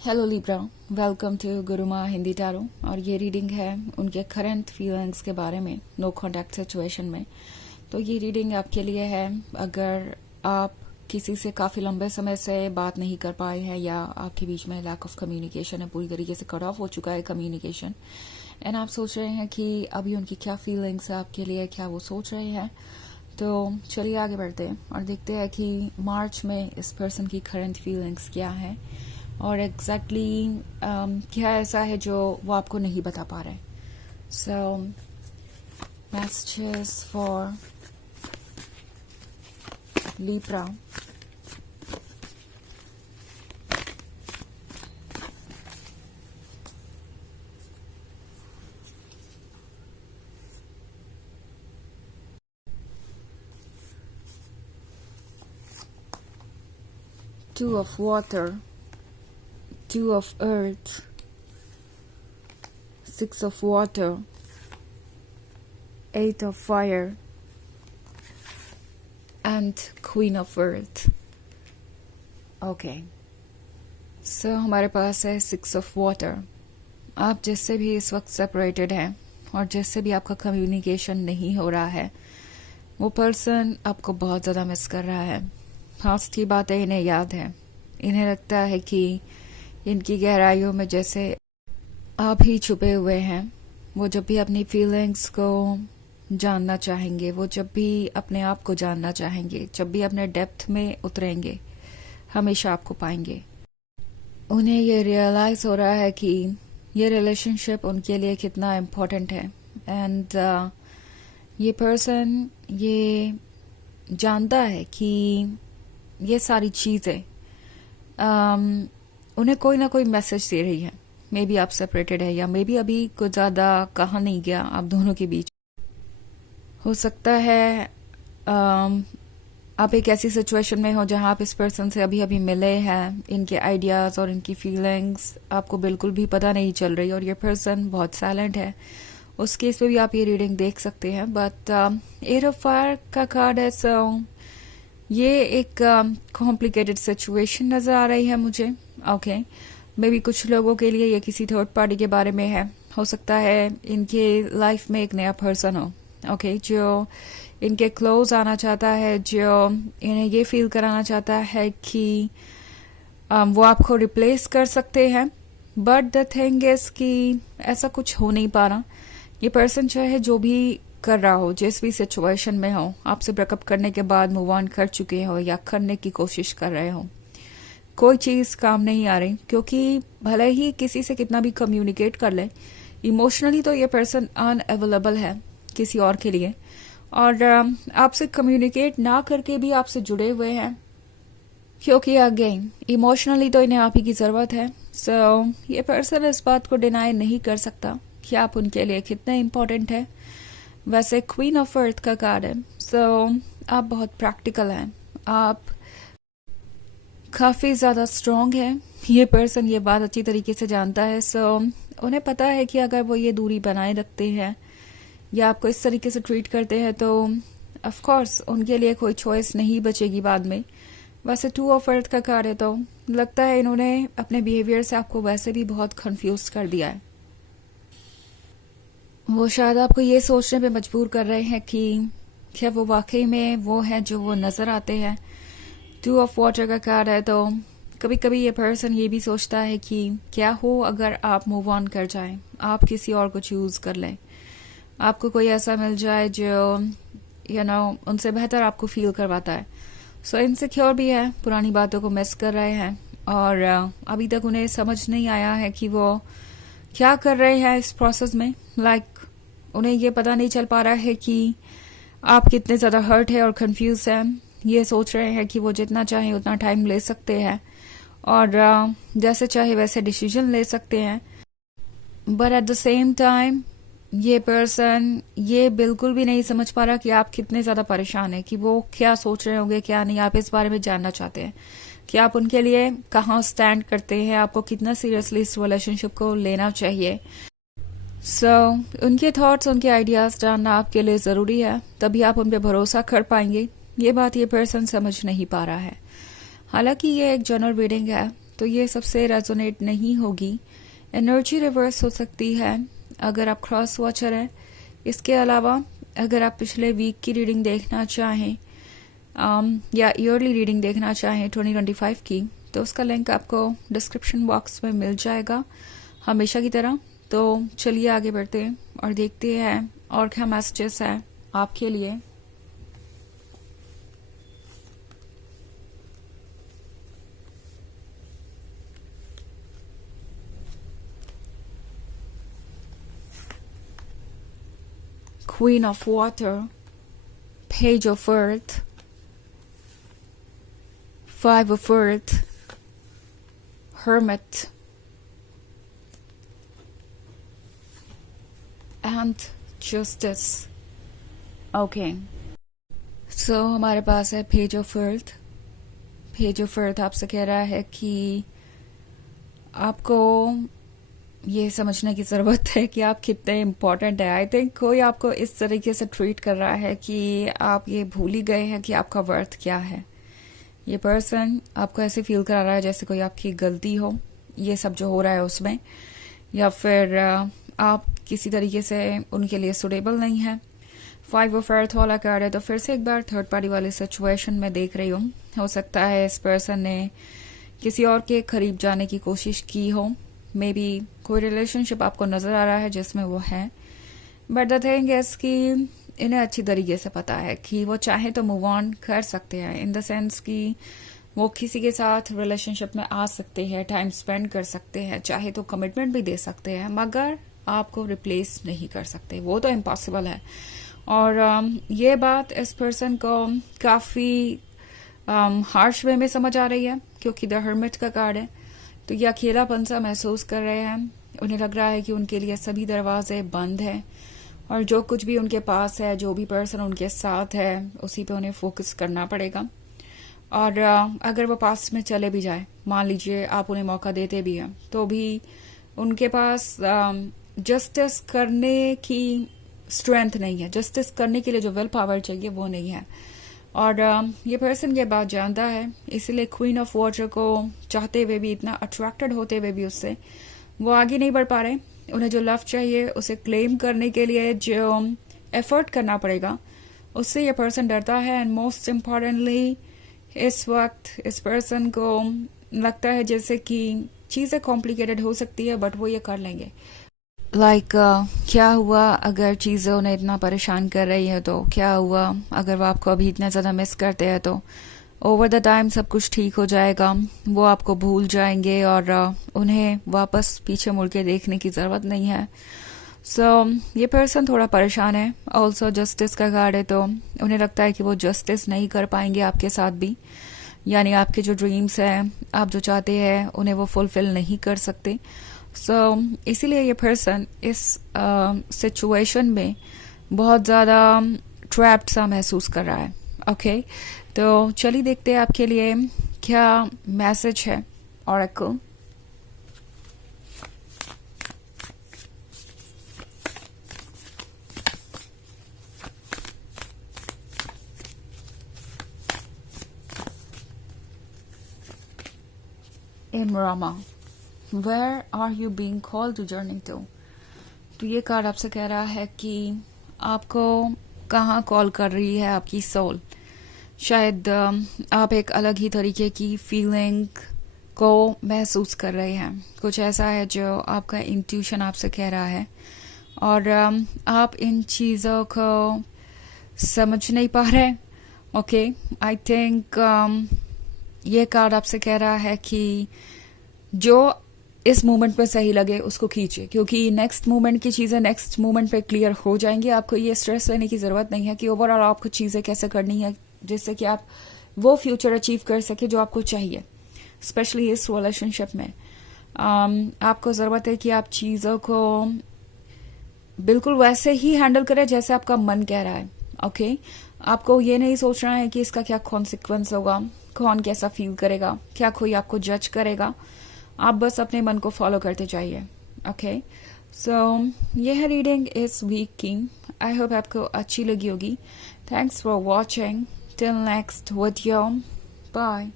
Hello Libra, welcome to Guruma Hindi tarot. और ये reading है उनके करंट फीलिंग्स के बारे में नो कॉन्टैक्ट सिचुएशन में। तो ये रीडिंग आपके लिए है अगर आप किसी से काफ़ी लंबे समय से बात नहीं कर पाए हैं या आपके बीच में लैक ऑफ कम्युनिकेशन है, पूरी तरीके से कट ऑफ हो चुका है कम्युनिकेशन, एंड आप सोच रहे हैं कि अभी उनकी क्या फीलिंग्स है आपके लिए, क्या वो सोच रहे हैं। तो चलिए आगे बढ़ते हैं और देखते हैं कि मार्च में इस पर्सन की करंट फीलिंग्स क्या है और एग्जैक्टली क्या ऐसा है जो वो आपको नहीं बता पा रहे। So messages for Libra. Two of water, two of earth, six of water, eight of fire, and queen of earth. Okay. So हमारे पास है सिक्स ऑफ वाटर। आप जिससे भी इस वक्त सेपरेटेड हैं और जिससे भी आपका कम्युनिकेशन नहीं हो रहा है, वो पर्सन आपको बहुत ज़्यादा मिस कर रहा है। पास्ट की बातें इन्हें याद है। इन्हें लगता है कि इनकी गहराइयों में जैसे आप ही छुपे हुए हैं। वो जब भी अपनी फीलिंग्स को जानना चाहेंगे, वो जब भी अपने आप को जानना चाहेंगे, जब भी अपने डेप्थ में उतरेंगे, हमेशा आपको पाएंगे। उन्हें ये रियलाइज़ हो रहा है कि ये रिलेशनशिप उनके लिए कितना इम्पोर्टेंट है। एंड ये पर्सन ये जानता है कि ये सारी चीज़ें उन्हें कोई ना कोई मैसेज दे रही है। मे बी आप सेपरेटेड है या मे बी अभी कुछ ज़्यादा कहा नहीं गया आप दोनों के बीच। हो सकता है आप एक ऐसी सिचुएशन में हो जहां आप इस पर्सन से अभी अभी मिले हैं। इनके आइडियाज़ और इनकी फीलिंग्स आपको बिल्कुल भी पता नहीं चल रही और ये पर्सन बहुत साइलेंट है। उस केस में भी आप ये रीडिंग देख सकते हैं। बट एट ऑफ फायर का कार्ड है। सो ये एक कॉम्प्लिकेटेड सिचुएशन नज़र आ रही है मुझे। ओके, मे बी कुछ लोगों के लिए ये किसी थर्ड पार्टी के बारे में है। हो सकता है इनके लाइफ में एक नया पर्सन हो, ओके, जो इनके क्लोज आना चाहता है, जो इन्हें ये फील कराना चाहता है कि वो आपको रिप्लेस कर सकते हैं। बट द थिंग इज कि ऐसा कुछ हो नहीं पा रहा। ये पर्सन चाहे जो भी कर रहा हो, जिस भी सिचुएशन में हो, आपसे ब्रेकअप करने के बाद मूव ऑन कर चुके हो या करने की कोशिश कर रहे हो, कोई चीज़ काम नहीं आ रही। क्योंकि भले ही किसी से कितना भी कम्युनिकेट कर ले, इमोशनली तो ये पर्सन अनअवेलेबल है किसी और के लिए, और आपसे कम्युनिकेट ना करके भी आपसे जुड़े हुए हैं क्योंकि अगेन इमोशनली तो इन्हें आप ही की ज़रूरत है। सो ये पर्सन इस बात को डिनाई नहीं कर सकता कि आप उनके लिए कितने इम्पोर्टेंट है। वैसे क्वीन ऑफ अर्थ का कार्ड है। सो आप बहुत प्रैक्टिकल हैं, आप काफ़ी ज़्यादा स्ट्रॉन्ग हैं। ये पर्सन ये बात अच्छी तरीके से जानता है। सो उन्हें पता है कि अगर वो ये दूरी बनाए रखते हैं या आपको इस तरीके से ट्रीट करते हैं तो ऑफ कोर्स उनके लिए कोई चॉइस नहीं बचेगी बाद में। वैसे टू ऑफ अर्थ का कार्ड है तो लगता है इन्होंने अपने बिहेवियर से आपको वैसे भी बहुत कंफ्यूज कर दिया है। वो शायद आपको ये सोचने पे मजबूर कर रहे हैं कि क्या वो वाकई में वो है जो वो नज़र आते हैं। टू ऑफ वाटर का कार्ड है तो कभी कभी ये पर्सन ये भी सोचता है कि क्या हो अगर आप मूव ऑन कर जाएं, आप किसी और को चूज़ कर लें, आपको कोई ऐसा मिल जाए जो उनसे बेहतर आपको फील करवाता है। सो इनसिक्योर भी है, पुरानी बातों को मिस कर रहे हैं और अभी तक उन्हें समझ नहीं आया है कि वो क्या कर रहे हैं इस प्रोसेस में। उन्हें ये पता नहीं चल पा रहा है कि आप कितने ज़्यादा हर्ट है और कंफ्यूज हैं। ये सोच रहे हैं कि वो जितना चाहे उतना टाइम ले सकते हैं और जैसे चाहे वैसे डिसीजन ले सकते हैं। But at the same time ये पर्सन ये बिल्कुल भी नहीं समझ पा रहा कि आप कितने ज़्यादा परेशान हैं, कि वो क्या सोच रहे होंगे क्या नहीं। आप इस बारे में जानना चाहते हैं कि आप उनके लिए कहाँ स्टैंड करते हैं, आपको कितना सीरियसली इस रिलेशनशिप को लेना चाहिए। उनके थॉट्स, उनके आइडियाज़ जानना आपके लिए ज़रूरी है, तभी आप उन पर भरोसा कर पाएंगे। ये बात ये पर्सन समझ नहीं पा रहा है। हालांकि ये एक जनरल रीडिंग है तो ये सबसे रेजोनेट नहीं होगी। एनर्जी रिवर्स हो सकती है अगर आप क्रॉस वॉचर हैं। इसके अलावा अगर आप पिछले वीक की रीडिंग देखना चाहें या ईयरली रीडिंग देखना चाहें 2025 की, तो उसका लिंक आपको डिस्क्रिप्शन बॉक्स में मिल जाएगा हमेशा की तरह। तो चलिए आगे बढ़ते हैं और देखते हैं और क्या मैसेजेस है आपके लिए। Queen of Water, Page of Earth, Five of Earth, Hermit, and Justice. Okay. So हमारे पास है Page of Earth. Page of Earth आपसे कह रहा है कि आपको ये समझने की ज़रूरत है कि आप कितने इम्पोर्टेंट है। आई थिंक कोई आपको इस तरीके से ट्रीट कर रहा है कि आप ये भूल ही गए हैं कि आपका वर्थ क्या है। ये पर्सन आपको ऐसे फील करा रहा है जैसे कोई आपकी गलती हो, ये सब जो हो रहा है उसमें, या फिर आप किसी तरीके से उनके लिए सुटेबल नहीं है। 5 ऑफ अर्थ वाला कार्ड है, तो फिर से एक बार थर्ड पार्टी वाली सिचुएशन में देख रही हूँ। हो सकता है इस पर्सन ने किसी और के करीब जाने की कोशिश की हो। मे बी कोई रिलेशनशिप आपको नजर आ रहा है जिसमें वो है, बट द थिंग इज कि इन्हें अच्छी तरीके से पता है कि वो चाहे तो मूव ऑन कर सकते हैं, इन द सेंस कि वो किसी के साथ रिलेशनशिप में आ सकते हैं, टाइम स्पेंड कर सकते हैं, चाहे तो कमिटमेंट भी दे सकते हैं, मगर आपको रिप्लेस नहीं कर सकते, वो तो इम्पॉसिबल है। और ये बात इस पर्सन को काफ़ी हार्श वे में समझ आ रही है, क्योंकि द हर्मिट का कार्ड है। तो ये अकेलापन सा महसूस कर रहे हैं। उन्हें लग रहा है कि उनके लिए सभी दरवाजे बंद हैं और जो कुछ भी उनके पास है, जो भी पर्सन उनके साथ है, उसी पे उन्हें फोकस करना पड़ेगा। और अगर वो पास में चले भी जाए, मान लीजिए आप उन्हें मौका देते भी हैं, तो भी उनके पास जस्टिस करने की स्ट्रेंथ नहीं है, जस्टिस करने के लिए जो विल पावर चाहिए वो नहीं है। और ये पर्सन ये बात जानता है, इसलिए क्वीन ऑफ वाटर को चाहते हुए भी, इतना अट्रैक्टेड होते हुए भी उससे वो आगे नहीं बढ़ पा रहे। उन्हें जो लव चाहिए उसे क्लेम करने के लिए जो एफर्ट करना पड़ेगा, उससे ये पर्सन डरता है। एंड मोस्ट इम्पॉर्टेंटली इस वक्त इस पर्सन को लगता है जैसे कि चीज़ें कॉम्प्लिकेटेड हो सकती है, बट वो ये कर लेंगे। क्या हुआ अगर चीज़ें उन्हें इतना परेशान कर रही है, तो क्या हुआ अगर वो आपको अभी इतना ज़्यादा मिस करते हैं, तो ओवर द टाइम सब कुछ ठीक हो जाएगा, वो आपको भूल जाएंगे और उन्हें वापस पीछे मुड़ के देखने की ज़रूरत नहीं है। ये पर्सन थोड़ा परेशान है। ऑल्सो जस्टिस का कार्ड है, तो उन्हें लगता है कि वो जस्टिस नहीं कर पाएंगे आपके साथ भी, यानी आपके जो ड्रीम्स हैं, आप जो चाहते हैं, उन्हें वो फुलफिल नहीं कर सकते। इसीलिए ये पर्सन इस सिचुएशन में बहुत ज़्यादा ट्रैप्ड सा महसूस कर रहा है। ओके, तो चलिए देखते हैं आपके लिए क्या मैसेज है oracle. इमरामा, Where are you being called to journey to? तो ये कार्ड आपसे कह रहा है कि आपको कहाँ कॉल कर रही है आपकी सोल। शायद आप एक अलग ही तरीके की फीलिंग को महसूस कर रहे हैं। कुछ ऐसा है जो आपका इंट्यूशन आपसे कह रहा है और आप इन चीज़ों को समझ नहीं पा रहे। ओके, आई थिंक ये कार्ड आपसे कह रहा है कि जो इस मोमेंट पे सही लगे उसको खींचे, क्योंकि नेक्स्ट मोमेंट की चीज़ें नेक्स्ट मोमेंट पे क्लियर हो जाएंगी। आपको ये स्ट्रेस लेने की ज़रूरत नहीं है कि ओवरऑल आपको चीज़ें कैसे करनी है जिससे कि आप वो फ्यूचर अचीव कर सके जो आपको चाहिए। स्पेशली इस रिलेशनशिप में आपको ज़रूरत है कि आप चीज़ों को बिल्कुल वैसे ही हैंडल करें जैसे आपका मन कह रहा है। ओके, आपको ये नहीं सोचना है कि इसका क्या कॉन्सिक्वेंस होगा, कौन कैसा फील करेगा, क्या कोई आपको जज करेगा। आप बस अपने मन को फॉलो करते जाइए। ओके, ये है रीडिंग इस वीक की। आई होप आपको अच्छी लगी होगी। Thanks for watching. Till next video, bye.